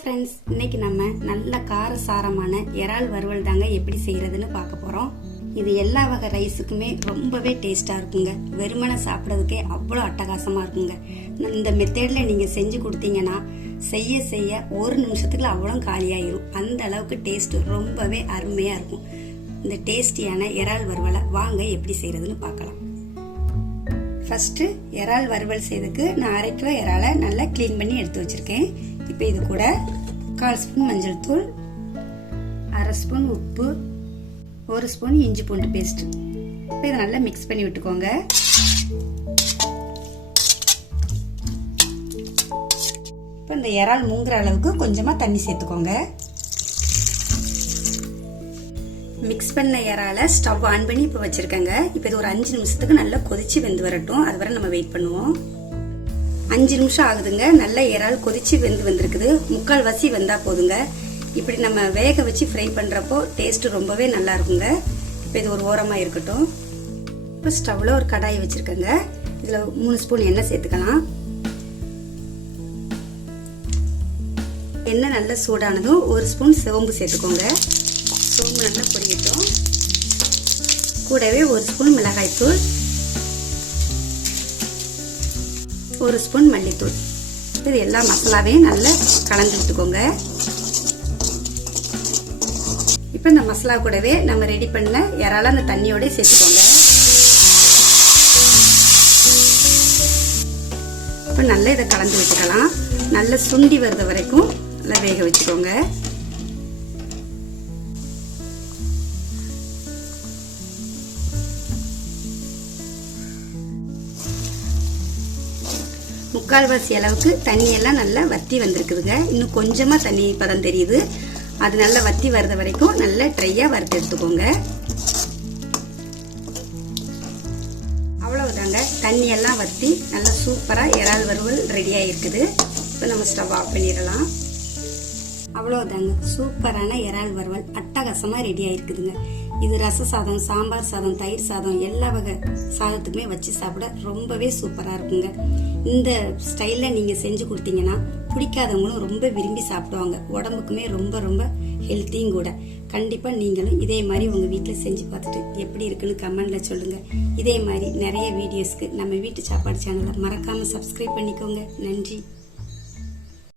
Friends, இன்னைக்கு நம்ம நல்ல காரசாரமான இறால் வறுவல் தாங்க எப்படி செய்யறதுன்னு பார்க்க போறோம். இது எல்லா வகை ரைஸுக்குமே ரொம்பவே டேஸ்டா இருக்குங்க. வெறுமனை சாப்பிட்றதுக்கே அவ்வளோ அட்டகாசமா இருக்குங்க. இந்த மெத்தேட்ல நீங்க செஞ்சு கொடுத்தீங்கன்னா செய்ய செய்ய ஒரு நிமிஷத்துக்குள்ள அவ்வளோ காலியாயிரும். அந்த அளவுக்கு டேஸ்ட் ரொம்பவே அருமையா இருக்கும். இந்த டேஸ்டியான இறால் வறுவலை வாங்க எப்படி செய்யறதுன்னு பார்க்கலாம். ஃபர்ஸ்ட் இறால் வறுவல் செய்யறதுக்கு நான் 1/2 கிலோ இறாலை நல்லா கிளீன் பண்ணி எடுத்து வச்சிருக்கேன். இப்போ இது கூட 1/4 ஸ்பூன் மஞ்சள் தூள், 1/2 ஸ்பூன் உப்பு, 1 ஸ்பூன் இஞ்சி பூண்டு பேஸ்ட். இப்போ இதை நல்லா மிக்ஸ் பண்ணி விட்டுக்கோங்க. இப்போ இந்த இறால் மூங்குற அளவுக்கு கொஞ்சமா தண்ணி சேர்த்துக்கோங்க. மிக்ஸ் பண்ண இறால ஸ்டவ் ஆன் பண்ணி இப்போ வச்சிருக்கேங்க. இப்போ இது ஒரு 5 நிமிஷத்துக்கு நல்லா கொதிச்சு வெந்து வரட்டும். அது வரை நம்ம வெயிட் பண்ணுவோம். 5 நிமிஷம் ஆகுதுங்க. நல்ல இறால் கொதிச்சு வந்திருக்குது. 3/4 வசி வெந்தா போதுங்க. இப்படி நம்ம வேக வச்சு ஃப்ரை பண்றப்போ டேஸ்ட் ரொம்பவே நல்லா இருக்குங்க. இப்போ இது ஒரு ஓரமா இருக்கட்டும். இப்போ ஸ்டவ்ல ஒரு கடாய் வச்சிருக்கேங்க. இதுல 3 ஸ்பூன் எண்ணெய் சேர்த்துக்கலாம். எண்ணெய் நல்லா சூடானதும் 1 ஸ்பூன் சோம்பு சேர்த்துக்கோங்க. சோம்பு நல்லா பொரியட்டும். கூடவே 1 ஸ்பூன் மிளகாய்த்தூள், 1 ஸ்பூன் மல்லித்தூள். இது எல்லா மசாலாவையும் நல்லா கலந்து விட்டுக்கோங்க. இப்போ இந்த மசாலா கூடவே நம்ம ரெடி பண்ண இறால அந்த தண்ணியோட சேர்த்துக்கோங்க. இப்போ நல்லா இதை கலந்து விட்டுக்கலாம். நல்லா சுண்டி வர்ற வரைக்கும் நல்லா வேக வச்சுக்கோங்க. முக்கால்வாசி அளவுக்கு தண்ணி எல்லாம் நல்லா வத்தி வந்திருக்குதுங்க. இன்னும் கொஞ்சமா தண்ணி பதம் தெரியுது. அது நல்லா வத்தி வர்ற வரைக்கும் நல்லா ட்ரையா வறுத்து எடுத்துக்கோங்க. அவ்வளவுதாங்க. தண்ணி எல்லாம் வத்தி நல்லா சூப்பரா இறால் வறுவல் ரெடியா இருக்குது. இப்போ நம்ம ஸ்டவ் ஆஃப் பண்ணிடலாம். அவ்வளவுதாங்க. சூப்பரான இறால் வறுவல் அட்டகாசமா ரெடி ஆயிருக்குதுங்க. இது ரச சாதம், சாம்பார் சாதம், தயிர் சாதம் எல்லா வகை சாதத்துக்குமே வச்சு சாப்பிட ரொம்பவே சூப்பரா இருக்குங்க. இந்த ஸ்டைல்ல நீங்க செஞ்சு கொடுத்தீங்கன்னா பிடிக்காதவங்களும் ரொம்ப விரும்பி சாப்பிடுவாங்க. உடம்புக்குமே ரொம்ப ரொம்ப ஹெல்த்தியும் கூட. கண்டிப்பா நீங்களும் இதே மாதிரி உங்க வீட்டுல செஞ்சு பார்த்துட்டு எப்படி இருக்குன்னு கமெண்ட்ல சொல்லுங்க. இதே மாதிரி நிறைய வீடியோஸ்க்கு நம்ம வீட்டு சாப்பாடு சேனலை மறக்காம சப்ஸ்கிரைப் பண்ணிக்கோங்க. நன்றி.